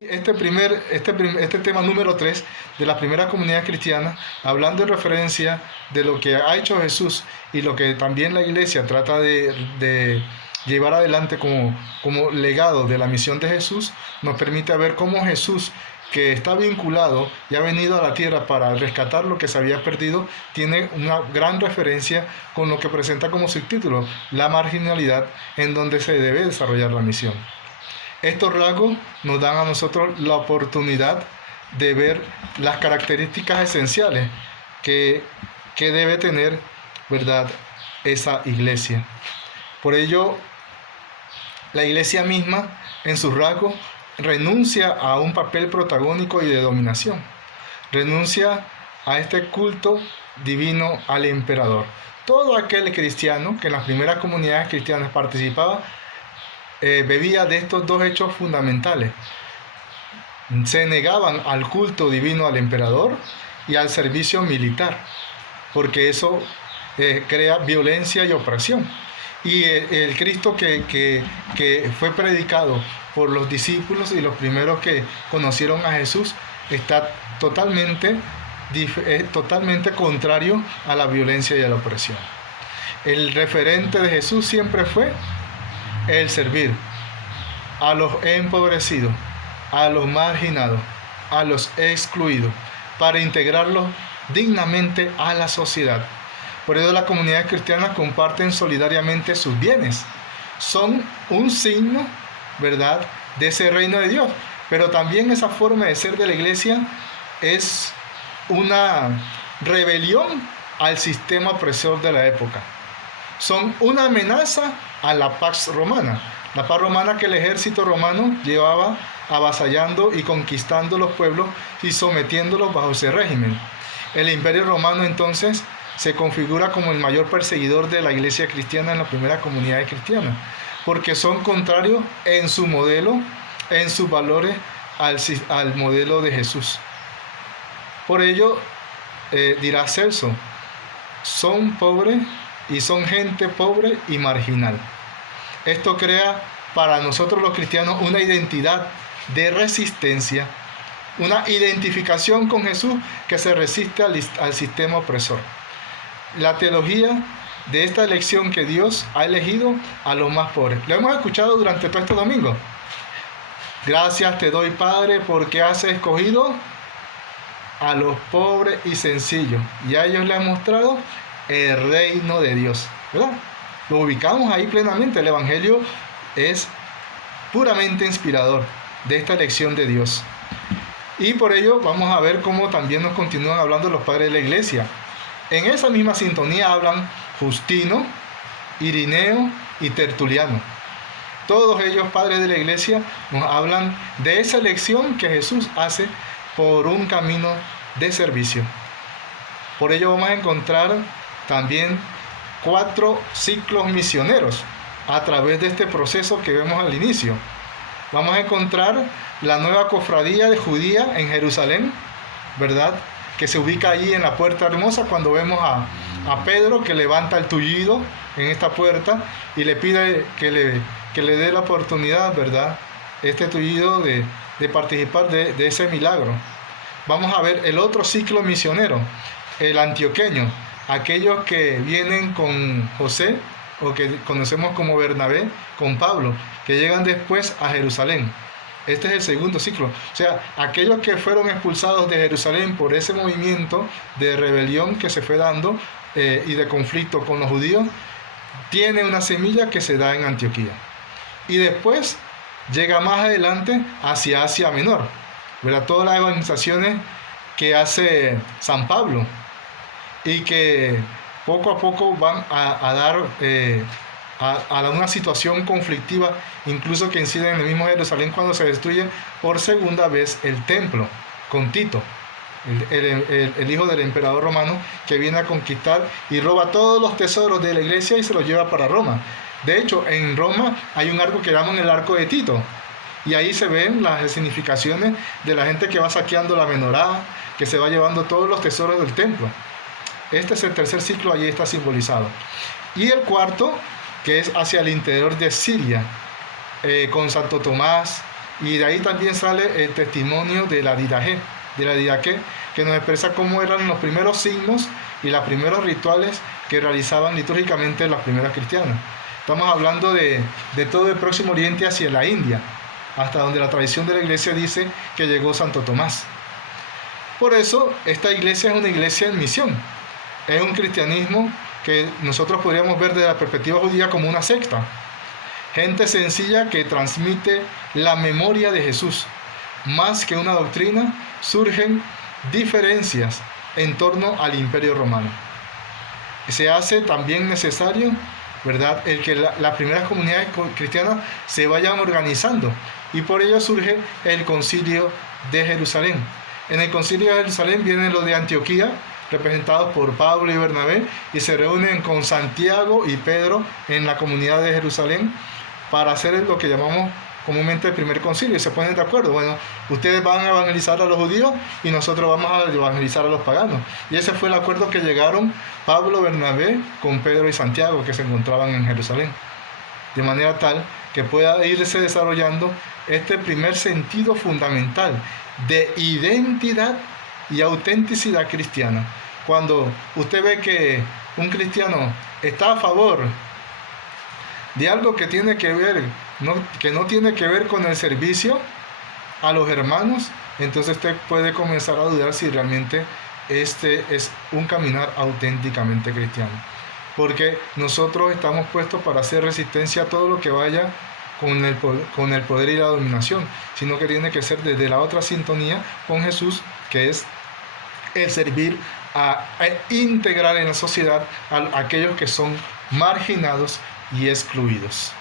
Este tema número 3 de las primeras comunidades cristianas, hablando en referencia de lo que ha hecho Jesús y lo que también la iglesia trata de llevar adelante como legado de la misión de Jesús, nos permite ver cómo Jesús, que está vinculado y ha venido a la tierra para rescatar lo que se había perdido, tiene una gran referencia con lo que presenta como subtítulo, la marginalidad en donde se debe desarrollar la misión. Estos rasgos nos dan a nosotros la oportunidad de ver las características esenciales que debe tener, ¿verdad?, esa iglesia. Por ello, la iglesia misma, en sus rasgos, renuncia a un papel protagónico y de dominación. Renuncia a este culto divino al emperador. Todo aquel cristiano que en las primeras comunidades cristianas participaba, bebía de estos dos hechos fundamentales. Se negaban al culto divino al emperador y al servicio militar, porque eso crea violencia y opresión. Y el Cristo que fue predicado por los discípulos y los primeros que conocieron a Jesús está totalmente contrario a la violencia y a la opresión. El referente de Jesús siempre fue el servir a los empobrecidos, a los marginados, a los excluidos, para integrarlos dignamente a la sociedad. Por ello las comunidades cristianas comparten solidariamente sus bienes. Son un signo, ¿verdad?, de ese reino de Dios. Pero también esa forma de ser de la iglesia es una rebelión al sistema opresor de la época. Son una amenaza a la Pax Romana. La paz romana que el ejército romano llevaba avasallando y conquistando los pueblos y sometiéndolos bajo ese régimen. El imperio romano entonces se configura como el mayor perseguidor de la iglesia cristiana en las primeras comunidades cristianas, porque son contrarios en su modelo, en sus valores al modelo de Jesús. Por ello, dirá Celso, son pobres y son gente pobre y marginal. Esto crea para nosotros los cristianos una identidad de resistencia, una identificación con Jesús que se resiste al sistema opresor. La teología de esta elección que Dios ha elegido a los más pobres. Lo hemos escuchado durante todo este domingo. Gracias te doy, Padre, porque has escogido a los pobres y sencillos, y a ellos les has mostrado el reino de Dios, ¿verdad? Lo ubicamos ahí plenamente. El Evangelio es puramente inspirador de esta elección de Dios. Y por ello vamos a ver cómo también nos continúan hablando los padres de la iglesia. En esa misma sintonía hablan Justino, Irineo y Tertuliano. Todos ellos, padres de la iglesia, nos hablan de esa elección que Jesús hace por un camino de servicio. Por ello vamos a encontrar también 4 ciclos misioneros a través de este proceso que vemos al inicio. Vamos a encontrar la nueva cofradía de judía en Jerusalén, ¿verdad?, que se ubica allí en la puerta hermosa, cuando vemos a Pedro que levanta el tullido en esta puerta y le pide que le dé la oportunidad, ¿verdad?, este tullido de participar de ese milagro. Vamos a ver el otro ciclo misionero, el antioqueño, aquellos que vienen con José, o que conocemos como Bernabé, con Pablo, que llegan después a Jerusalén. Este es el segundo ciclo. O sea, aquellos que fueron expulsados de Jerusalén por ese movimiento de rebelión que se fue dando y de conflicto con los judíos, tiene una semilla que se da en Antioquía. Y después llega más adelante hacia Asia Menor, ¿verdad?, todas las evangelizaciones que hace San Pablo y que poco a poco van a dar a una situación conflictiva, incluso que incide en el mismo Jerusalén cuando se destruye por segunda vez el templo con Tito, el hijo del emperador romano, que viene a conquistar y roba todos los tesoros de la iglesia y se los lleva para Roma. De hecho, en Roma hay un arco que llaman el arco de Tito, y ahí se ven las significaciones de la gente que va saqueando la menorá, que se va llevando todos los tesoros del templo. Este es el tercer ciclo, allí está simbolizado. Y el cuarto, que es hacia el interior de Siria, con Santo Tomás, Y de ahí también sale el testimonio de la Didaqué, que nos expresa cómo eran los primeros signos y los primeros rituales que realizaban litúrgicamente las primeras cristianas. Estamos hablando de todo el Próximo Oriente hacia la India, hasta donde la tradición de la iglesia dice que llegó Santo Tomás. Por eso, esta iglesia es una iglesia en misión. Es un cristianismo que nosotros podríamos ver desde la perspectiva judía como una secta. Gente sencilla que transmite la memoria de Jesús. Más que una doctrina, surgen diferencias en torno al Imperio Romano. Se hace también necesario, ¿verdad?, el que las primeras comunidades cristianas se vayan organizando, y por ello surge el Concilio de Jerusalén. En el Concilio de Jerusalén vienen los de Antioquía, representados por Pablo y Bernabé, y se reúnen con Santiago y Pedro en la comunidad de Jerusalén para hacer lo que llamamos comúnmente el primer concilio, y se ponen de acuerdo. Bueno, ustedes van a evangelizar a los judíos y nosotros vamos a evangelizar a los paganos. Y ese fue el acuerdo que llegaron Pablo, Bernabé con Pedro y Santiago, que se encontraban en Jerusalén. De manera tal que pueda irse desarrollando este primer sentido fundamental de identidad y autenticidad cristiana. Cuando usted ve que un cristiano está a favor de algo que tiene que ver, que no tiene que ver con el servicio a los hermanos, entonces usted puede comenzar a dudar si realmente este es un caminar auténticamente cristiano. Porque nosotros estamos puestos para hacer resistencia a todo lo que vaya con el poder y la dominación, sino que tiene que ser desde la otra sintonía con Jesús, que es el servir a integrar en la sociedad a aquellos que son marginados y excluidos.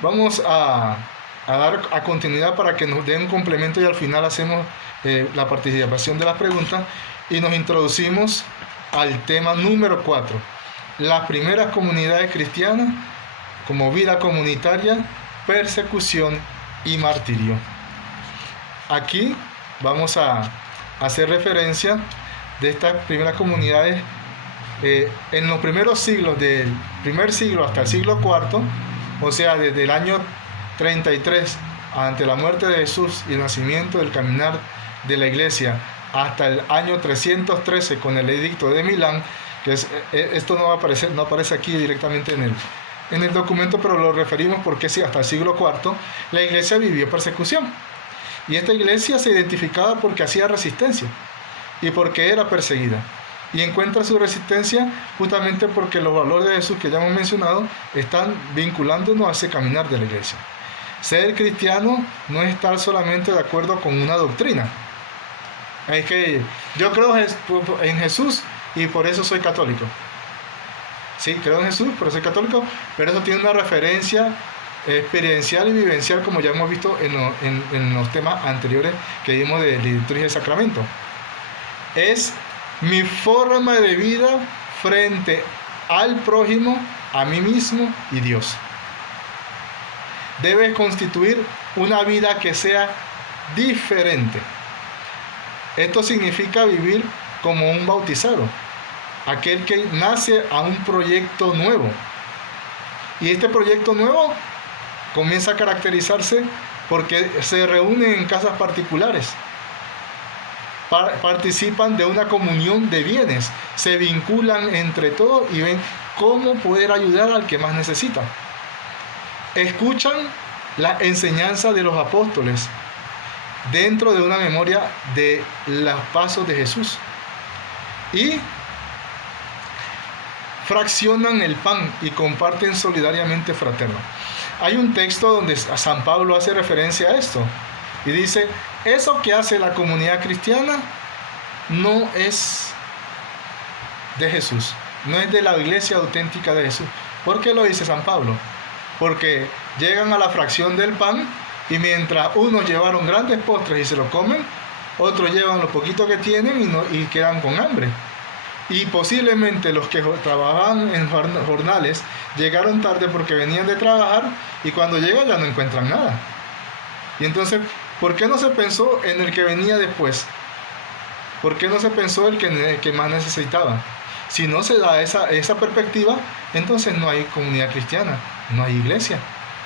Vamos a dar a continuidad para que nos den un complemento, y al final hacemos la participación de las preguntas y nos introducimos al tema número 4, las primeras comunidades cristianas como vida comunitaria, persecución y martirio. Aquí vamos a hacer referencia de estas primeras comunidades en los primeros siglos, del primer siglo hasta el siglo IV, o sea, desde el año 33 ante la muerte de Jesús y el nacimiento del caminar de la iglesia, hasta el año 313 con el edicto de Milán, que esto no aparece aquí directamente en el documento, pero lo referimos porque sí, hasta el siglo IV la iglesia vivió persecución, y esta iglesia se identificaba porque hacía resistencia y porque era perseguida, y encuentra su resistencia justamente porque los valores de Jesús que ya hemos mencionado están vinculándonos a ese caminar de la iglesia. Ser cristiano no es estar solamente de acuerdo con una doctrina. Es que yo creo en Jesús y por eso soy católico. Sí, creo en Jesús, pero soy católico, pero eso tiene una referencia experiencial y vivencial, como ya hemos visto en los temas anteriores que vimos de liturgia y sacramento. Es mi forma de vida frente al prójimo, a mí mismo y Dios. Debe constituir una vida que sea diferente. Esto significa vivir como un bautizado, aquel que nace a un proyecto nuevo. Y este proyecto nuevo comienza a caracterizarse porque se reúnen en casas particulares, participan de una comunión de bienes, se vinculan entre todos y ven cómo poder ayudar al que más necesita. Escuchan la enseñanza de los apóstoles dentro de una memoria de los pasos de Jesús y fraccionan el pan y comparten solidariamente fraterno. Hay un texto donde San Pablo hace referencia a esto y dice: eso que hace la comunidad cristiana no es de Jesús, no es de la iglesia auténtica de Jesús. ¿Por qué lo dice San Pablo? Porque llegan a la fracción del pan y mientras unos llevaron grandes postres y se lo comen, otros llevan lo poquito que tienen y quedan con hambre. Y posiblemente los que trabajaban en jornales llegaron tarde porque venían de trabajar y cuando llegan ya no encuentran nada. Y entonces, ¿por qué no se pensó en el que venía después? ¿Por qué no se pensó en el que más necesitaba? Si no se da esa perspectiva, entonces no hay comunidad cristiana, no hay iglesia.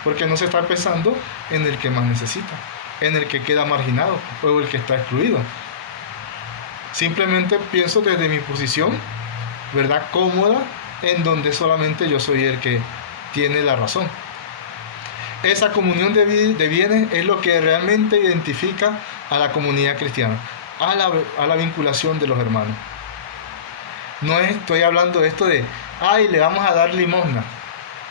porque no se está pensando en el que más necesita, en el que queda marginado o el que está excluido. Simplemente pienso desde mi posición, ¿verdad?, cómoda, en donde solamente yo soy el que tiene la razón. Esa comunión de bienes es lo que realmente identifica a la comunidad cristiana, a la vinculación de los hermanos. No estoy hablando de esto de, ay, le vamos a dar limosna.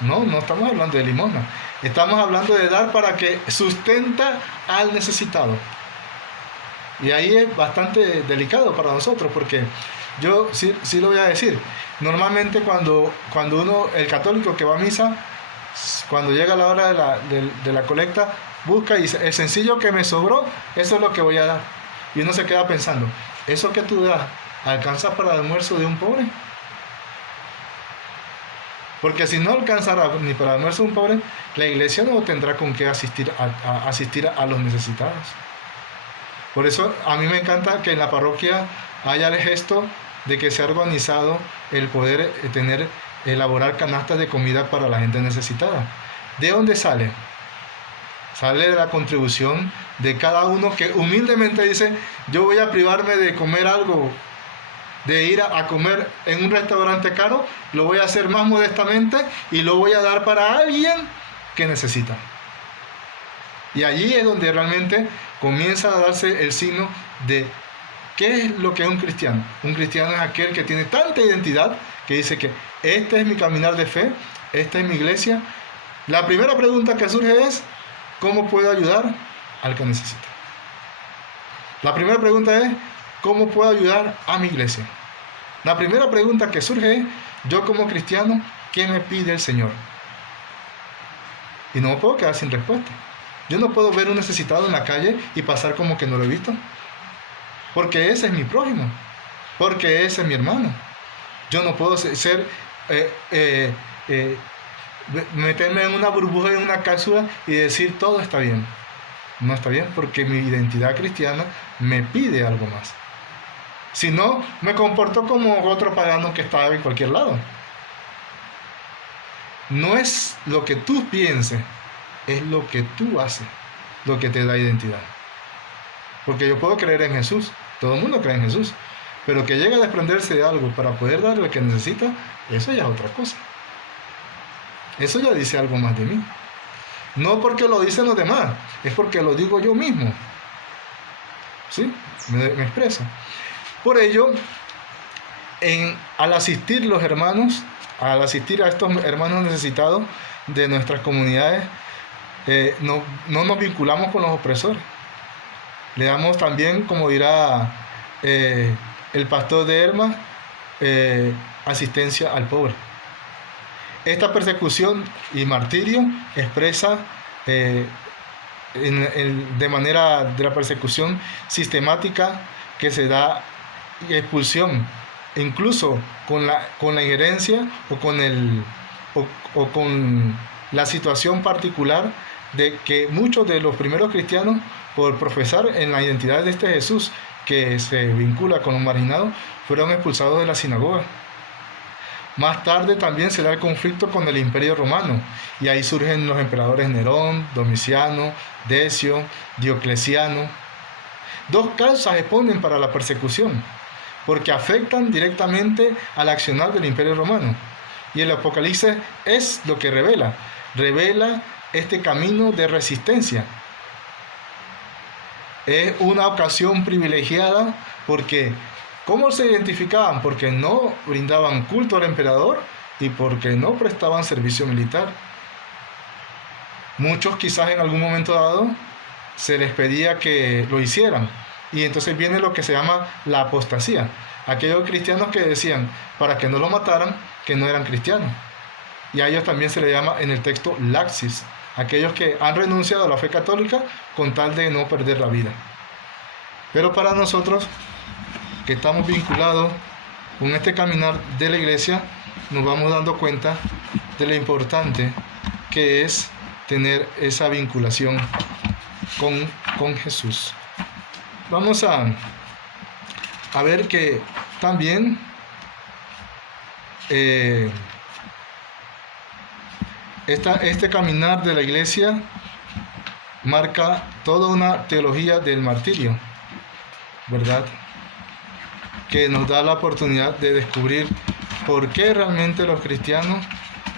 No estamos hablando de limosna. Estamos hablando de dar para que sustenta al necesitado. Y ahí es bastante delicado para nosotros, porque yo sí lo voy a decir. Normalmente cuando uno, el católico que va a misa, cuando llega la hora de la colecta, busca y dice, el sencillo que me sobró, eso es lo que voy a dar. Y uno se queda pensando, ¿eso que tú das alcanza para el almuerzo de un pobre? Porque si no alcanzara ni para el almuerzo de un pobre, la iglesia no tendrá con qué asistir a los necesitados. Por eso a mí me encanta que en la parroquia haya el gesto de que se ha organizado el poder elaborar canastas de comida para la gente necesitada. ¿De dónde sale? Sale de la contribución de cada uno que humildemente dice, yo voy a privarme de comer algo, de ir a comer en un restaurante caro, lo voy a hacer más modestamente y lo voy a dar para alguien que necesita. Y allí es donde realmente comienza a darse el signo de qué es lo que es un cristiano. Un cristiano es aquel que tiene tanta identidad que dice que este es mi caminar de fe, esta es mi iglesia. La primera pregunta que surge es, ¿cómo puedo ayudar al que necesita? La primera pregunta es, ¿cómo puedo ayudar a mi iglesia? La primera pregunta que surge es, yo como cristiano, ¿qué me pide el Señor? Y no me puedo quedar sin respuesta. Yo no puedo ver un necesitado en la calle y pasar como que no lo he visto. Porque ese es mi prójimo. Porque ese es mi hermano. Yo no puedo meterme en una burbuja, en una cápsula y decir todo está bien. No está bien porque mi identidad cristiana me pide algo más. Si no, me comporto como otro pagano que está en cualquier lado. No es lo que tú pienses, es lo que tú haces, lo que te da identidad. Porque yo puedo creer en Jesús, todo el mundo cree en Jesús, pero que llegue a desprenderse de algo para poder darle al que necesita, eso ya es otra cosa. Eso ya dice algo más de mí. No porque lo dicen los demás, es porque lo digo yo mismo. ¿Sí? Me expreso. Por ello, al asistir los hermanos, al asistir a estos hermanos necesitados de nuestras comunidades, no nos vinculamos con los opresores. Le damos también, como dirá el pastor de Hermas, asistencia al pobre. Esta persecución y martirio expresa de manera de la persecución sistemática que se da expulsión, incluso con la injerencia o con la situación particular de que muchos de los primeros cristianos, por profesar en la identidad de este Jesús que se vincula con los marginados, fueron expulsados de la sinagoga. Más tarde también se da el conflicto con el Imperio Romano, y ahí surgen los emperadores Nerón, Domiciano, Decio, Diocleciano. Dos causas exponen para la persecución, porque afectan directamente al accionar del Imperio Romano. Y el Apocalipsis es lo que revela este camino de resistencia. Es una ocasión privilegiada porque, ¿cómo se identificaban? Porque no brindaban culto al emperador y porque no prestaban servicio militar. Muchos quizás en algún momento dado se les pedía que lo hicieran, y entonces viene lo que se llama la apostasía. Aquellos cristianos que decían, para que no lo mataran, que no eran cristianos. Y a ellos también se les llama en el texto laxis, aquellos que han renunciado a la fe católica con tal de no perder la vida. Pero para nosotros, que estamos vinculados con este caminar de la iglesia, nos vamos dando cuenta de lo importante que es tener esa vinculación con Jesús. Vamos a ver que también Este caminar de la iglesia marca toda una teología del martirio, ¿verdad? Que nos da la oportunidad de descubrir por qué realmente los cristianos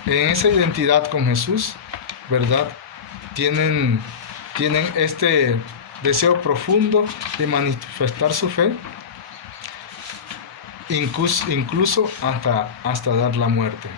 en esa identidad con Jesús, ¿verdad? Tienen este deseo profundo de manifestar su fe, incluso hasta dar la muerte.